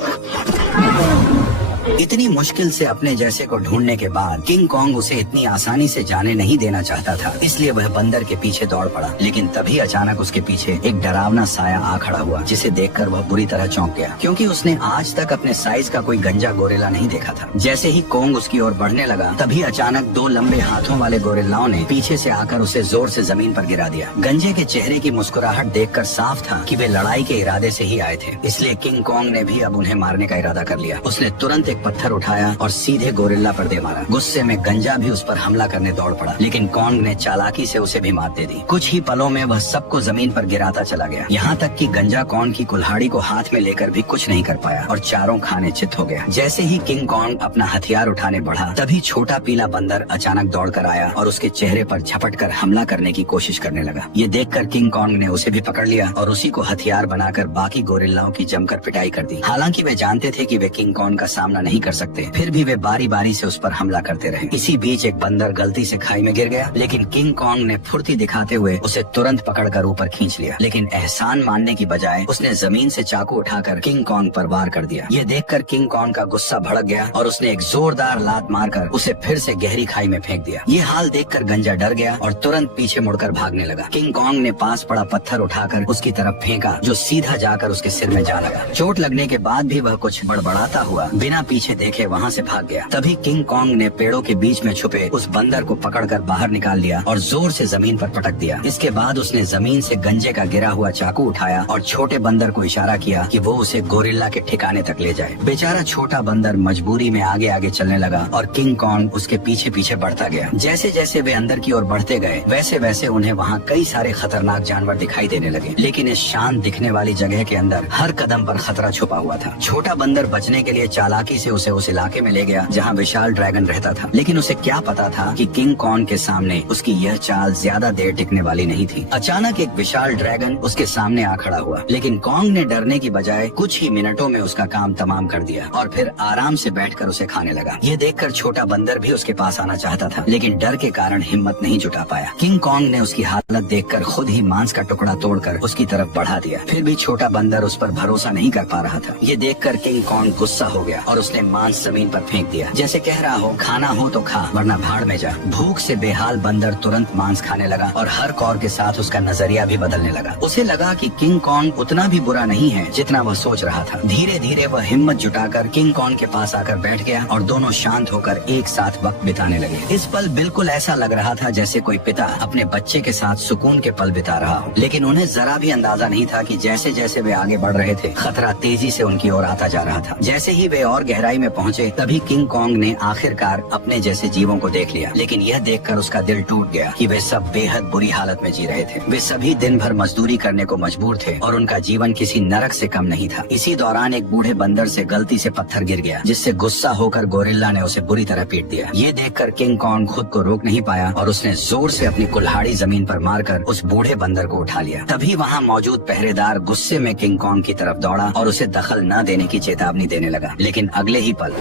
इतनी मुश्किल से अपने जैसे को ढूंढने के बाद किंग कॉन्ग उसे इतनी आसानी से जाने नहीं देना चाहता था, इसलिए वह बंदर के पीछे दौड़ पड़ा। लेकिन तभी अचानक उसके पीछे एक डरावना साया आ खड़ा हुआ, जिसे देखकर वह बुरी तरह चौंक गया, क्योंकि उसने आज तक अपने साइज का कोई गंजा गोरिल्ला नहीं देखा था। जैसे ही कॉन्ग उसकी ओर बढ़ने लगा, तभी अचानक दो लंबे हाथों वाले गोरिल्लाओं ने पीछे से आकर उसे जोर से जमीन पर गिरा दिया। गंजे के चेहरे की मुस्कुराहट देखकर साफ था कि वे लड़ाई के इरादे से ही आए थे, इसलिए किंग कॉन्ग ने भी अब उन्हें मारने का इरादा कर लिया। उसने तुरंत एक पत्थर उठाया और सीधे गोरिल्ला पर दे मारा। गुस्से में गंजा भी उस पर हमला करने दौड़ पड़ा, लेकिन कॉन्ग ने चालाकी से उसे भी मात दे दी। कुछ ही पलों में वह सबको जमीन पर गिराता चला गया, यहाँ तक कि गंजा कॉन्ग की कुल्हाड़ी को हाथ में लेकर भी कुछ नहीं कर पाया और चारों खाने चित हो गया। जैसे ही किंग कॉन्ग अपना हथियार उठाने बढ़ा, तभी छोटा पीला बंदर अचानक दौड़ कर आया और उसके चेहरे पर झपट कर हमला करने की कोशिश करने लगा। ये देखकर किंग कॉन्ग ने उसे भी पकड़ लिया और उसी को हथियार बनाकर बाकी गोरिल्लाओं की जमकर पिटाई कर दी। हालांकि वे जानते थे कि वे किंग कॉन्ग का सामना नहीं कर सकते, फिर भी वे बारी बारी से उस पर हमला करते रहे। इसी बीच एक बंदर गलती से खाई में गिर गया, लेकिन किंग कॉन्ग ने फुर्ती दिखाते हुए उसे तुरंत पकड़कर ऊपर खींच लिया। लेकिन एहसान मानने की बजाय उसने जमीन से चाकू उठाकर किंग कॉन्ग पर वार कर दिया। ये देखकर किंग कॉन्ग का गुस्सा भड़क गया और उसने एक जोरदार लात मारकर उसे फिर से गहरी खाई में फेंक दिया। ये हाल देखकर गंजा डर गया और तुरंत पीछे मुड़कर भागने लगा। किंग कॉन्ग ने पास पड़ा पत्थर उठाकर उसकी तरफ फेंका, जो सीधा जाकर उसके सिर में जा लगा। चोट लगने के बाद भी वह कुछ बड़बड़ाता हुआ बिना पीछे देखे वहाँ से भाग गया। तभी किंग कॉन्ग ने पेड़ों के बीच में छुपे उस बंदर को पकड़कर बाहर निकाल लिया और जोर से जमीन पर पटक दिया। इसके बाद उसने जमीन से गंजे का गिरा हुआ चाकू उठाया और छोटे बंदर को इशारा किया कि वो उसे गोरिल्ला के ठिकाने तक ले जाए। बेचारा छोटा बंदर मजबूरी में आगे आगे चलने लगा और किंग कॉन्ग उसके पीछे पीछे बढ़ता गया। जैसे जैसे वे अंदर की ओर बढ़ते गए, वैसे वैसे उन्हें वहाँ कई सारे खतरनाक जानवर दिखाई देने लगे, लेकिन इस शांत दिखने वाली जगह के अंदर हर कदम पर खतरा छुपा हुआ था। छोटा बंदर बचने के लिए चालाकी से उसे उस इलाके में ले गया जहाँ विशाल ड्रैगन रहता था, लेकिन उसे क्या पता था कि किंग कॉन्ग के सामने उसकी यह चाल ज्यादा देर टिकने वाली नहीं थी। अचानक एक विशाल ड्रैगन उसके सामने आ खड़ा हुआ, लेकिन कॉन्ग ने डरने की बजाय कुछ ही मिनटों में उसका काम तमाम कर दिया और फिर आराम से बैठकर उसे खाने लगा। ये देखकर छोटा बंदर भी उसके पास आना चाहता था, लेकिन डर के कारण हिम्मत नहीं जुटा पाया। किंग कॉन्ग ने उसकी हालत देखकर खुद ही मांस का टुकड़ा तोड़कर उसकी तरफ बढ़ा दिया। फिर भी छोटा बंदर उस पर भरोसा नहीं कर पा रहा था। ये देखकर किंग कॉन्ग गुस्सा हो गया और उसने मांस जमीन पर फेंक दिया, जैसे कह रहा हो खाना हो तो खा वरना भाड़ में जा। भूख से बेहाल बंदर तुरंत मांस खाने लगा और हर कौर के साथ उसका नजरिया भी बदलने लगा। उसे लगा कि किंग कॉन्ग उतना भी बुरा नहीं है जितना वह सोच रहा था। धीरे धीरे वह हिम्मत जुटाकर किंग कॉन्ग के पास आकर बैठ गया और दोनों शांत होकर एक साथ वक्त बिताने लगे। इस पल बिल्कुल ऐसा लग रहा था जैसे कोई पिता अपने बच्चे के साथ सुकून के पल बिता रहा हो, लेकिन उन्हें जरा भी अंदाजा नहीं था कि जैसे जैसे वे आगे बढ़ रहे थे, खतरा तेजी से उनकी ओर आता जा रहा था। जैसे ही वे और गहरे गहराई में पहुँचे तभी किंग कॉन्ग ने आखिरकार अपने जैसे जीवों को देख लिया। लेकिन यह देखकर उसका दिल टूट गया कि वे सब बेहद बुरी हालत में जी रहे थे। वे सभी दिन भर मजदूरी करने को मजबूर थे और उनका जीवन किसी नरक से कम नहीं था। इसी दौरान एक बूढ़े बंदर से गलती से पत्थर गिर गया, जिससे गुस्सा होकर गोरिल्ला ने उसे बुरी तरह पीट दिया। ये देखकर किंग कॉन्ग खुद को रोक नहीं पाया और उसने जोर से अपनी कुल्हाड़ी जमीन पर मारकर उस बूढ़े बंदर को उठा लिया। तभी वहाँ मौजूद पहरेदार गुस्से में किंग कॉन्ग की तरफ दौड़ा और उसे दखल न देने की चेतावनी देने लगा। लेकिन अगले ही पल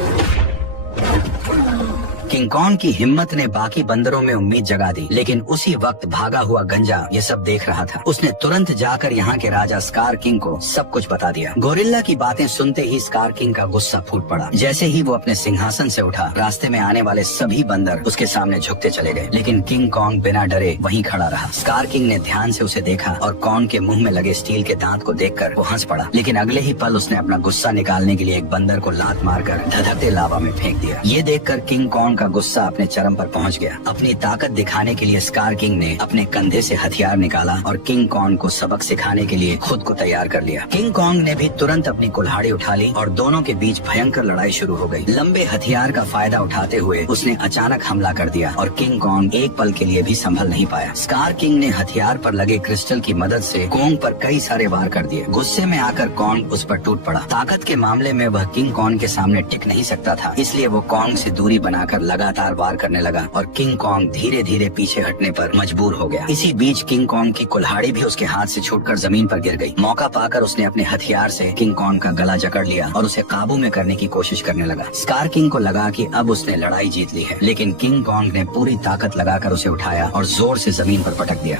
किंग कॉन्ग की हिम्मत ने बाकी बंदरों में उम्मीद जगा दी। लेकिन उसी वक्त भागा हुआ गंजा ये सब देख रहा था। उसने तुरंत जाकर यहाँ के राजा स्कार किंग को सब कुछ बता दिया। गोरिल्ला की बातें सुनते ही स्कार किंग का गुस्सा फूट पड़ा। जैसे ही वो अपने सिंहासन से उठा, रास्ते में आने वाले सभी बंदर उसके सामने झुकते चले गए। लेकिन किंग कॉन्ग बिना डरे वहीं खड़ा रहा। स्कार किंग ने ध्यान से उसे देखा और कॉन्ग के मुंह में लगे स्टील के दांत को देखकर वो हंस पड़ा। लेकिन अगले ही पल उसने अपना गुस्सा निकालने के लिए एक बंदर को लात मारकर धधकते लावा में फेंक दिया। ये देखकर किंग कॉन्ग का गुस्सा अपने चरम पर पहुंच गया। अपनी ताकत दिखाने के लिए स्कार किंग ने अपने कंधे से हथियार निकाला और किंग कॉन्ग को सबक सिखाने के लिए खुद को तैयार कर लिया। किंग कॉन्ग ने भी तुरंत अपनी कुल्हाड़ी उठा ली और दोनों के बीच भयंकर लड़ाई शुरू हो गई। लंबे हथियार का फायदा उठाते हुए उसने अचानक हमला कर दिया और किंग कॉन्ग एक पल के लिए भी संभल नहीं पाया। स्कार किंग ने हथियार पर लगे क्रिस्टल की मदद से कॉन्ग पर कई सारे वार कर दिए। गुस्से में आकर कॉन्ग उस पर टूट पड़ा। ताकत के मामले में वह किंग कॉन्ग के सामने टिक नहीं सकता था, इसलिए वो कॉन्ग से दूरी बनाकर लगातार वार करने लगा और किंग कॉन्ग धीरे धीरे पीछे हटने पर मजबूर हो गया। इसी बीच किंग कॉन्ग की कुल्हाड़ी भी उसके हाथ से छूटकर जमीन पर गिर गई। मौका पाकर उसने अपने हथियार से किंग कॉन्ग का गला जकड़ लिया और उसे काबू में करने की कोशिश करने लगा। स्कार किंग को लगा कि अब उसने लड़ाई जीत ली है, लेकिन किंग कॉन्ग ने पूरी ताकत लगाकर उसे उठाया और जोर से जमीन पर पटक दिया।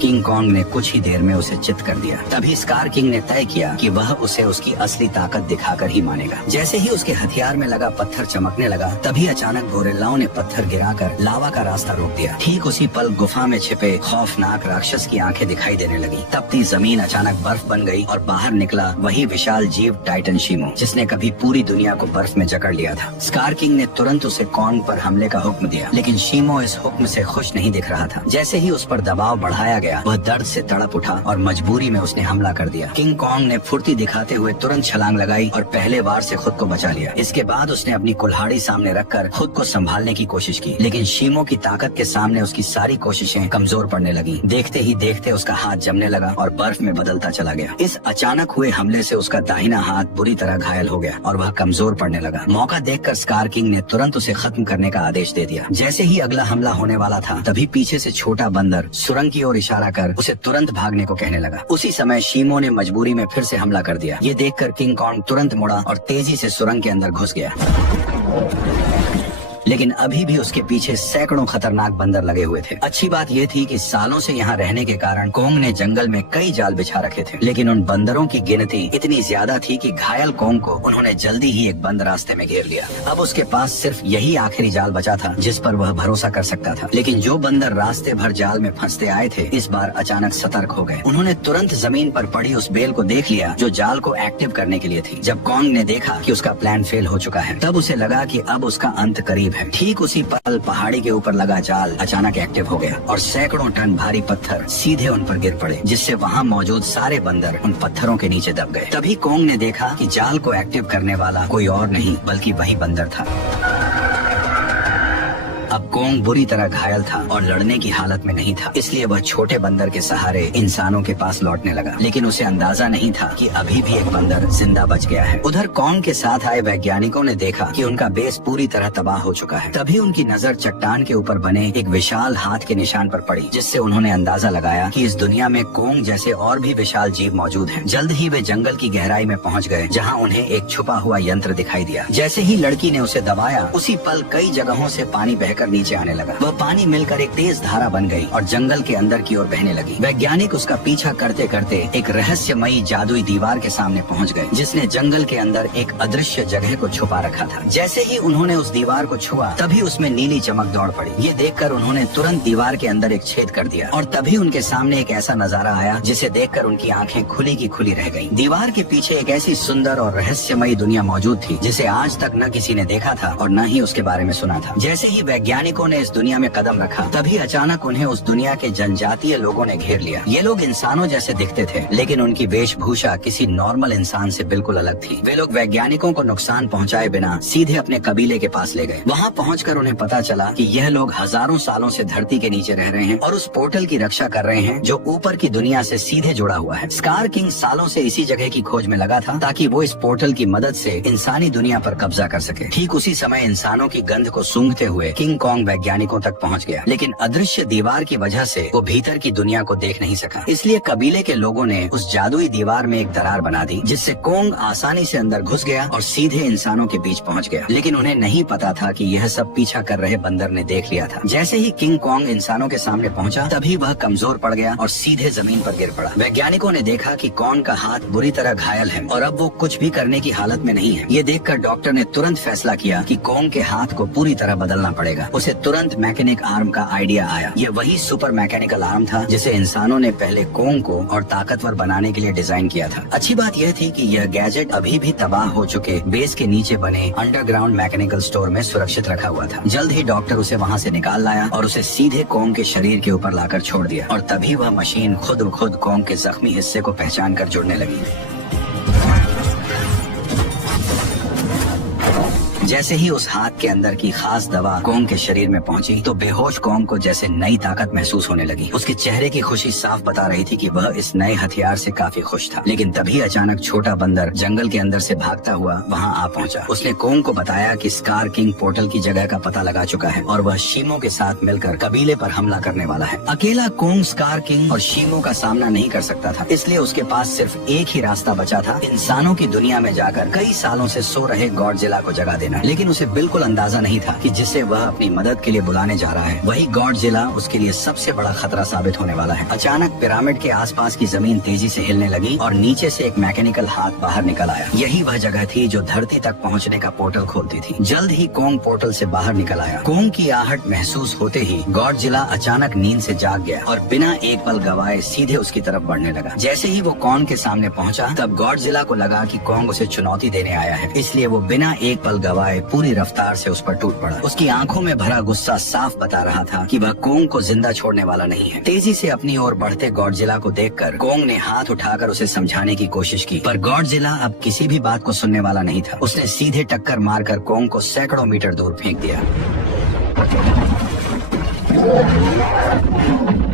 किंग कॉन्ग ने कुछ ही देर में उसे चित कर दिया। तभी स्कार किंग ने तय किया कि वह उसे उसकी असली ताकत दिखाकर ही मानेगा। जैसे ही उसके हथियार में लगा पत्थर चमकने लगा, तभी अचानक गोरिल्लाओं ने पत्थर गिराकर लावा का रास्ता रोक दिया। ठीक उसी पल गुफा में छिपे खौफनाक राक्षस की आंखें दिखाई देने लगी। तपती जमीन अचानक बर्फ बन गई और बाहर निकला वही विशाल जीव टाइटन शीमो, जिसने कभी पूरी दुनिया को बर्फ में जकड़ लिया था। स्कार किंग ने तुरंत उसे कॉन्ग पर हमले का हुक्म दिया, लेकिन शीमो इस हुक्म से खुश नहीं दिख रहा था। जैसे ही उस पर दबाव बढ़ाया गया, वह दर्द से तड़प उठा और मजबूरी में उसने हमला कर दिया। किंग कॉन्ग ने फुर्ती दिखाते हुए तुरंत छलांग लगाई और पहले वार से खुद को बचा लिया। इसके बाद उसने अपनी कुल्हाड़ी सामने रखकर खुद को संभालने की कोशिश की, लेकिन शीमो की ताकत के सामने उसकी सारी कोशिशें कमजोर पड़ने लगी। देखते ही देखते उसका हाथ जमने लगा और बर्फ में बदलता चला गया। इस अचानक हुए हमले से उसका दाहिना हाथ बुरी तरह घायल हो गया और वह कमजोर पड़ने लगा। मौका देखकर स्कार किंग ने तुरंत उसे खत्म करने का आदेश दे दिया। जैसे ही अगला हमला होने वाला था, तभी पीछे से छोटा बंदर सुरंग की ओर इशारा कर उसे तुरंत भागने को कहने लगा। उसी समय शीमो ने मजबूरी में फिर से हमला कर दिया। ये देखकर किंग कॉन्ग तुरंत मुड़ा और तेजी से सुरंग के अंदर घुस गया। लेकिन अभी भी उसके पीछे सैकड़ों खतरनाक बंदर लगे हुए थे। अच्छी बात यह थी कि सालों से यहाँ रहने के कारण कॉन्ग ने जंगल में कई जाल बिछा रखे थे, लेकिन उन बंदरों की गिनती इतनी ज्यादा थी कि घायल कॉन्ग को उन्होंने जल्दी ही एक बंद रास्ते में घेर लिया। अब उसके पास सिर्फ यही आखिरी जाल बचा था जिस पर वह भरोसा कर सकता था। लेकिन जो बंदर रास्ते भर जाल में फंसते आए थे, इस बार अचानक सतर्क हो गए। उन्होंने तुरंत जमीन पर पड़ी उस बेल को देख लिया जो जाल को एक्टिव करने के लिए थी। जब कॉन्ग ने देखा कि उसका प्लान फेल हो चुका है, तब उसे लगा कि अब उसका अंत करीब है। ठीक उसी पल पहाड़ी के ऊपर लगा जाल अचानक एक्टिव हो गया और सैकड़ों टन भारी पत्थर सीधे उन पर गिर पड़े, जिससे वहाँ मौजूद सारे बंदर उन पत्थरों के नीचे दब गए। तभी कॉन्ग ने देखा कि जाल को एक्टिव करने वाला कोई और नहीं बल्कि वही बंदर था। अब कॉन्ग बुरी तरह घायल था और लड़ने की हालत में नहीं था, इसलिए वह छोटे बंदर के सहारे इंसानों के पास लौटने लगा। लेकिन उसे अंदाजा नहीं था कि अभी भी एक बंदर जिंदा बच गया है। उधर कॉन्ग के साथ आए वैज्ञानिकों ने देखा कि उनका बेस पूरी तरह तबाह हो चुका है। तभी उनकी नजर चट्टान के ऊपर बने एक विशाल हाथ के निशान पर पड़ी, जिससे उन्होंने अंदाजा लगाया कि इस दुनिया में कॉन्ग जैसे और भी विशाल जीव मौजूद हैं। जल्द ही वे जंगल की गहराई में पहुंच गए, जहां उन्हें एक छुपा हुआ यंत्र दिखाई दिया। जैसे ही लड़की ने उसे दबाया, उसी पल कई जगहों से पानी बहकर नीचे आने लगा। वह पानी मिलकर एक तेज धारा बन गई और जंगल के अंदर की ओर बहने लगी। वैज्ञानिक उसका पीछा करते करते एक रहस्यमयी जादुई दीवार के सामने पहुंच गए, जिसने जंगल के अंदर एक अदृश्य जगह को छुपा रखा था। जैसे ही उन्होंने उस दीवार को छुआ, तभी उसमें नीली चमक दौड़ पड़ी। ये देखकर उन्होंने तुरंत दीवार के अंदर एक छेद कर दिया और तभी उनके सामने एक ऐसा नजारा आया जिसे देखकर उनकी आंखें खुली की खुली रह गईं। दीवार के पीछे एक ऐसी सुंदर और रहस्यमयी दुनिया मौजूद थी जिसे आज तक न किसी ने देखा था और न ही उसके बारे में सुना था। जैसे ही वैज्ञानिक वैज्ञानिकों ने इस दुनिया में कदम रखा तभी अचानक उन्हें उस दुनिया के जनजातीय लोगों ने घेर लिया। ये लोग इंसानों जैसे दिखते थे, लेकिन उनकी वेशभूषा किसी नॉर्मल इंसान से बिल्कुल अलग थी। वे लोग वैज्ञानिकों को नुकसान पहुंचाए बिना सीधे अपने कबीले के पास ले गए। वहाँ पहुंचकर उन्हें पता चला कि यह लोग हजारों सालों से धरती के नीचे रह रहे हैं और उस पोर्टल की रक्षा कर रहे हैं जो ऊपर की दुनिया से सीधे जुड़ा हुआ है। स्कार किंग सालों से इसी जगह की खोज में लगा था ताकि वो इस पोर्टल की मदद से इंसानी दुनिया पर कब्जा कर सके। ठीक उसी समय इंसानों की गंध को सूंघते हुए किंग कॉन्ग वैज्ञानिकों तक पहुंच गया, लेकिन अदृश्य दीवार की वजह से वो भीतर की दुनिया को देख नहीं सका। इसलिए कबीले के लोगों ने उस जादुई दीवार में एक दरार बना दी, जिससे कॉन्ग आसानी से अंदर घुस गया और सीधे इंसानों के बीच पहुंच गया। लेकिन उन्हें नहीं पता था कि यह सब पीछा कर रहे बंदर ने देख लिया था। जैसे ही किंग कॉन्ग इंसानों के सामने पहुंचा तभी वह कमजोर पड़ गया और सीधे जमीन पर गिर पड़ा। वैज्ञानिकों ने देखा कि कॉन्ग का हाथ बुरी तरह घायल है और अब वो कुछ भी करने की हालत में नहीं है। ये देखकर डॉक्टर ने तुरंत फैसला किया कि कॉन्ग के हाथ को पूरी तरह बदलना पड़ेगा। उसे तुरंत मैकेनिक आर्म का आइडिया आया। ये वही सुपर मैकेनिकल आर्म था जिसे इंसानों ने पहले कॉन्ग को और ताकतवर बनाने के लिए डिजाइन किया था। अच्छी बात यह थी कि यह गैजेट अभी भी तबाह हो चुके बेस के नीचे बने अंडरग्राउंड मैकेनिकल स्टोर में सुरक्षित रखा हुआ था। जल्द ही डॉक्टर उसे वहाँ से निकाल लाया और उसे सीधे कॉन्ग के शरीर के ऊपर लाकर छोड़ दिया और तभी वह मशीन खुद ब खुद कॉन्ग के जख्मी हिस्से को पहचान कर जुड़ने लगी। जैसे ही उस हाथ के अंदर की खास दवा कॉन्ग के शरीर में पहुंची तो बेहोश कॉन्ग को जैसे नई ताकत महसूस होने लगी। उसके चेहरे की खुशी साफ बता रही थी कि वह इस नए हथियार से काफी खुश था। लेकिन तभी अचानक छोटा बंदर जंगल के अंदर से भागता हुआ वहां आ पहुंचा। उसने कॉन्ग को बताया कि स्कार किंग पोर्टल की जगह का पता लगा चुका है और वह शीमो के साथ मिलकर कबीले पर हमला करने वाला है। अकेला कॉन्ग स्कार किंग और शीमो का सामना नहीं कर सकता था, इसलिए उसके पास सिर्फ एक ही रास्ता बचा था, इंसानों की दुनिया में जाकर कई सालों से सो रहे गॉडजिला को जगा देना। लेकिन उसे बिल्कुल अंदाजा नहीं था कि जिसे वह अपनी मदद के लिए बुलाने जा रहा है वही गॉडजिला उसके लिए सबसे बड़ा खतरा साबित होने वाला है। अचानक पिरामिड के आसपास की जमीन तेजी से हिलने लगी और नीचे से एक मैकेनिकल हाथ बाहर निकल आया। यही वह जगह थी जो धरती तक पहुंचने का पोर्टल खोलती थी। जल्द ही कॉन्ग पोर्टल से बाहर निकल आया। कॉन्ग की आहट महसूस होते ही गॉडजिला अचानक नींद से जाग गया और बिना एक पल गवाए सीधे उसकी तरफ बढ़ने लगा। जैसे ही वो कॉन्ग के सामने पहुंचा तब गॉडजिला को लगा कि कॉन्ग उसे चुनौती देने आया है, इसलिए वो बिना एक पल गवाए पूरी रफ्तार से उस पर टूट पड़ा। उसकी आंखों में भरा गुस्सा साफ बता रहा था कि वह कॉन्ग को जिंदा छोड़ने वाला नहीं है। तेजी से अपनी ओर बढ़ते गॉडजिला को देखकर कॉन्ग ने हाथ उठाकर उसे समझाने की कोशिश की, पर गॉडजिला अब किसी भी बात को सुनने वाला नहीं था। उसने सीधे टक्कर मारकर कॉन्ग को सैकड़ों मीटर दूर फेंक दिया।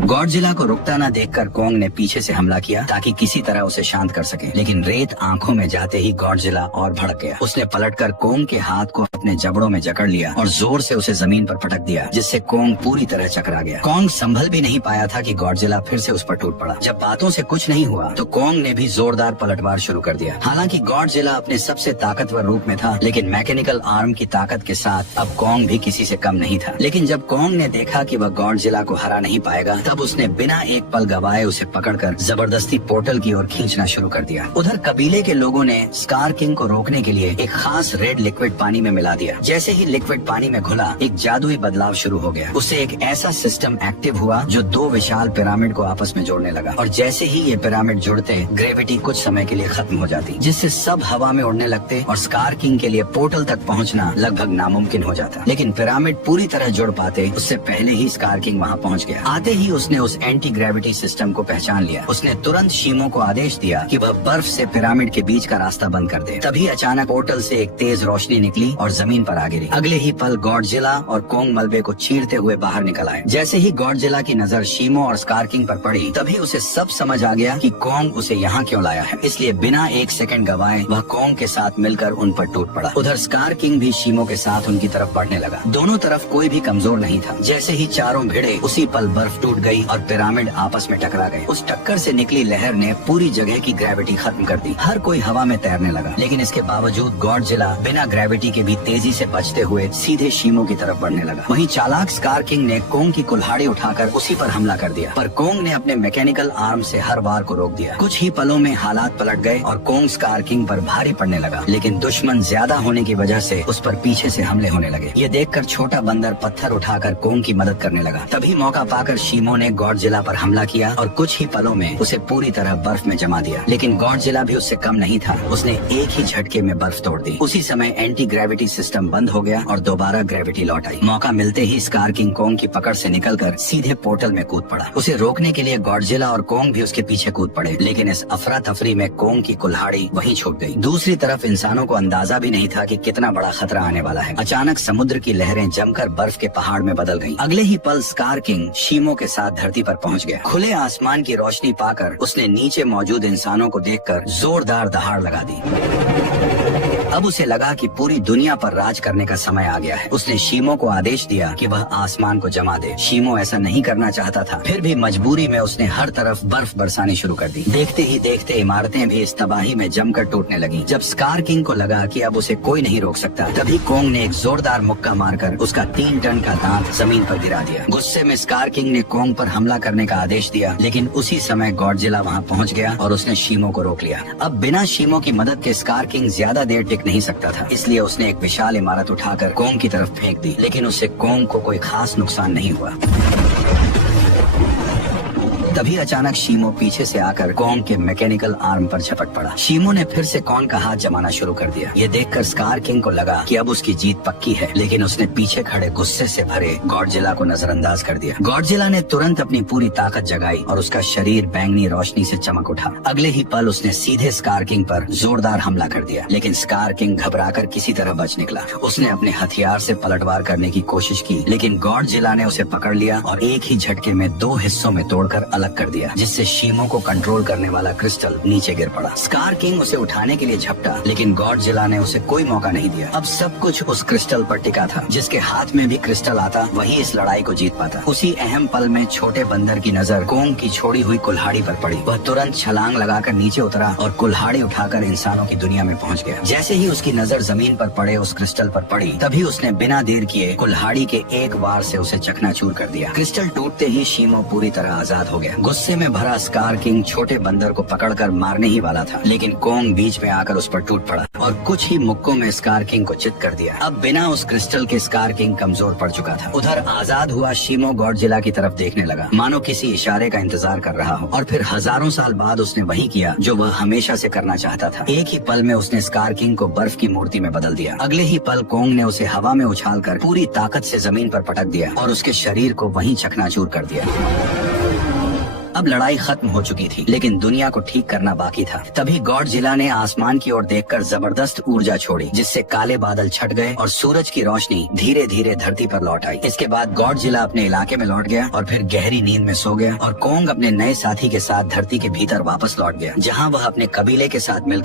गॉडजिला को रुकता न देखकर कॉन्ग ने पीछे से हमला किया ताकि किसी तरह उसे शांत कर सके, लेकिन रेत आंखों में जाते ही गॉडजिला और भड़क गया। उसने पलटकर कॉन्ग के हाथ को अपने जबड़ों में जकड़ लिया और जोर से उसे जमीन पर पटक दिया, जिससे कॉन्ग पूरी तरह चकरा गया। कॉन्ग संभल भी नहीं पाया था कि गॉडजिला फिर से उस पर टूट पड़ा। जब बातों से कुछ नहीं हुआ तो कॉन्ग ने भी जोरदार पलटवार शुरू कर दिया। हालांकि गॉडजिला अपने सबसे ताकतवर रूप में था, लेकिन मैकेनिकल आर्म की ताकत के साथ अब कॉन्ग भी किसी से कम नहीं था। लेकिन जब कॉन्ग ने देखा कि वह गॉडजिला को हरा नहीं पाएगा तब उसने बिना एक पल गवाए उसे पकड़कर जबरदस्ती पोर्टल की ओर खींचना शुरू कर दिया। उधर कबीले के लोगों ने स्कार किंग को रोकने के लिए एक खास रेड लिक्विड पानी में मिला दिया। जैसे ही लिक्विड पानी में घुला एक जादुई बदलाव शुरू हो गया। उससे एक ऐसा सिस्टम एक्टिव हुआ जो दो विशाल पिरामिड को आपस में जोड़ने लगा और जैसे ही ये पिरामिड जुड़ते ग्रेविटी कुछ समय के लिए खत्म हो जाती, जिससे सब हवा में उड़ने लगते और स्कार किंग के लिए पोर्टल तक पहुंचना लगभग नामुमकिन हो जाता। लेकिन पिरामिड पूरी तरह जुड़ पाते उससे पहले ही स्कार किंग वहाँ पहुँच गया। आते ही उसने उस एंटी ग्रेविटी सिस्टम को पहचान लिया। उसने तुरंत शीमो को आदेश दिया कि वह बर्फ से पिरामिड के बीच का रास्ता बंद कर दे। तभी अचानक पोर्टल से एक तेज रोशनी निकली और जमीन पर आ गिरी। अगले ही पल गॉडजिला और कॉन्ग मलबे को चीरते हुए बाहर निकल आए। जैसे ही गॉडजिला की नजर शीमो और स्कार किंग पर पड़ी तभी उसे सब समझ आ गया कि कॉन्ग उसे यहाँ क्यों लाया है, इसलिए बिना एक सेकंड गवाए वह कॉन्ग के साथ मिलकर उन पर टूट पड़ा। उधर स्कार किंग भी शीमो के साथ उनकी तरफ बढ़ने लगा। दोनों तरफ कोई भी कमजोर नहीं था। जैसे ही चारों भिड़े उसी पल बर्फ टूट गई और पिरामिड आपस में टकरा गए। उस टक्कर से निकली लहर ने पूरी जगह की ग्रेविटी खत्म कर दी। हर कोई हवा में तैरने लगा, लेकिन इसके बावजूद गॉडजिला बिना ग्रेविटी के भी तेजी से बचते हुए सीधे शीमो की तरफ बढ़ने लगा। वहीं चालाक स्कार किंग ने कॉन्ग की कुल्हाड़ी उठाकर उसी पर हमला कर दिया, पर कॉन्ग ने अपने मैकेनिकल आर्म से हर वार को रोक दिया। कुछ ही पलों में हालात पलट गए और कॉन्ग स्कार किंग पर भारी पड़ने लगा, लेकिन दुश्मन ज्यादा होने की वजह से उस पर पीछे से हमले होने लगे। ये देखकर छोटा बंदर पत्थर उठाकर कॉन्ग की मदद करने लगा। तभी मौका पाकर शीमो ने गॉडजिला पर हमला किया और कुछ ही पलों में उसे पूरी तरह बर्फ में जमा दिया। लेकिन गॉडजिला भी उससे कम नहीं था, उसने एक ही झटके में बर्फ तोड़ दी। उसी समय एंटी ग्रेविटी सिस्टम बंद हो गया और दोबारा ग्रेविटी लौट आई। मौका मिलते ही स्कार किंग कोंग की पकड़ से निकलकर सीधे पोर्टल में कूद पड़ा। उसे रोकने के लिए गॉडजिला और कोंग भी उसके पीछे कूद पड़े, लेकिन इस अफरा तफरी में कोंग की कुल्हाड़ी वहीं छूट गई। दूसरी तरफ इंसानों को अंदाजा भी नहीं था कि कितना बड़ा खतरा आने वाला है। अचानक समुद्र की लहरें जमकर बर्फ के पहाड़ में बदल गईं। अगले ही पल स्कार किंग शीमो के साथ धरती पर पहुंच गया। खुले आसमान की रोशनी पाकर उसने नीचे मौजूद इंसानों को देखकर जोरदार दहाड़ लगा दी। अब उसे लगा कि पूरी दुनिया पर राज करने का समय आ गया है। उसने शीमो को आदेश दिया कि वह आसमान को जमा दे। शीमो ऐसा नहीं करना चाहता था, फिर भी मजबूरी में उसने हर तरफ बर्फ बरसानी शुरू कर दी। देखते ही देखते इमारतें भी इस तबाही में जमकर टूटने लगी। जब स्कार किंग को लगा कि अब उसे कोई नहीं रोक सकता, तभी कोंग ने एक जोरदार मुक्का मारकर उसका 3 टन का दांत जमीन पर गिरा दिया। गुस्से में स्कार किंग ने कोंग पर हमला करने का आदेश दिया, लेकिन उसी समय गॉडजिला वहाँ पहुँच गया और उसने शीमो को रोक लिया। अब बिना शीमो की मदद के स्कार किंग ज्यादा देर टिक नहीं सकता था, इसलिए उसने एक विशाल इमारत उठाकर कोंग की तरफ फेंक दी, लेकिन उससे कोंग को कोई खास नुकसान नहीं हुआ। तभी अचानक शीमो पीछे से आकर कोंग के मैकेनिकल आर्म पर झपट पड़ा। शीमो ने फिर से कोंग का हाथ जमाना शुरू कर दिया। ये देखकर स्कार किंग को लगा कि अब उसकी जीत पक्की है, लेकिन उसने पीछे खड़े गुस्से से भरे गॉडजिला को नजरअंदाज कर दिया। गॉडजिला ने तुरंत अपनी पूरी ताकत जगाई और उसका शरीर बैंगनी रोशनी से चमक उठा। अगले ही पल उसने सीधे स्कार किंग पर जोरदार हमला कर दिया, लेकिन स्कार किंग घबराकर किसी तरह बच निकला। उसने अपने हथियार से पलटवार करने की कोशिश की, लेकिन गॉडजिला ने उसे पकड़ लिया और एक ही झटके में 2 हिस्सों में तोड़कर कर दिया, जिससे शीमो को कंट्रोल करने वाला क्रिस्टल नीचे गिर पड़ा। स्कार किंग उसे उठाने के लिए झपटा, लेकिन गॉडजिला ने उसे कोई मौका नहीं दिया। अब सब कुछ उस क्रिस्टल पर टिका था। जिसके हाथ में भी क्रिस्टल आता, वही इस लड़ाई को जीत पाता। उसी अहम पल में छोटे बंदर की नजर कोंग की छोड़ी हुई कुल्हाड़ी पर पड़ी। वह तुरंत छलांग लगाकर नीचे उतरा और कुल्हाड़ी उठाकर इंसानों की दुनिया में पहुंच गया। जैसे ही उसकी नजर जमीन पर पड़े उस क्रिस्टल पर पड़ी, तभी उसने बिना देर किए कुल्हाड़ी के एक वार से उसे चकनाचूर कर दिया। क्रिस्टल टूटते ही शीमो पूरी तरह आजाद हो गया। गुस्से में भरा स्कार किंग छोटे बंदर को पकड़कर मारने ही वाला था, लेकिन कोंग बीच में आकर उस पर टूट पड़ा और कुछ ही मुक्कों में स्कार किंग को चित कर दिया। अब बिना उस क्रिस्टल के स्कार किंग कमजोर पड़ चुका था। उधर आजाद हुआ शीमो गॉडजिला की तरफ देखने लगा, मानो किसी इशारे का इंतजार कर रहा हो। और फिर हजारों साल बाद उसने वही किया जो वह हमेशा से करना चाहता था। एक ही पल में उसने स्कार किंग को बर्फ की मूर्ति में बदल दिया। अगले ही पल कोंग ने उसे हवा में उछालकर पूरी ताकत से जमीन पर पटक दिया और उसके शरीर को वहीं चकनाचूर कर दिया। अब लड़ाई खत्म हो चुकी थी, लेकिन दुनिया को ठीक करना बाकी था। तभी गॉडजिला ने आसमान की ओर देखकर जबरदस्त ऊर्जा छोड़ी, जिससे काले बादल छट गए और सूरज की रोशनी धीरे धीरे धरती पर लौट आई। इसके बाद गॉडजिला अपने इलाके में लौट गया और फिर गहरी नींद में सो गया और कोंग अपने नए साथी के साथ धरती के भीतर वापस लौट गया, जहाँ वह अपने कबीले के साथ मिलकर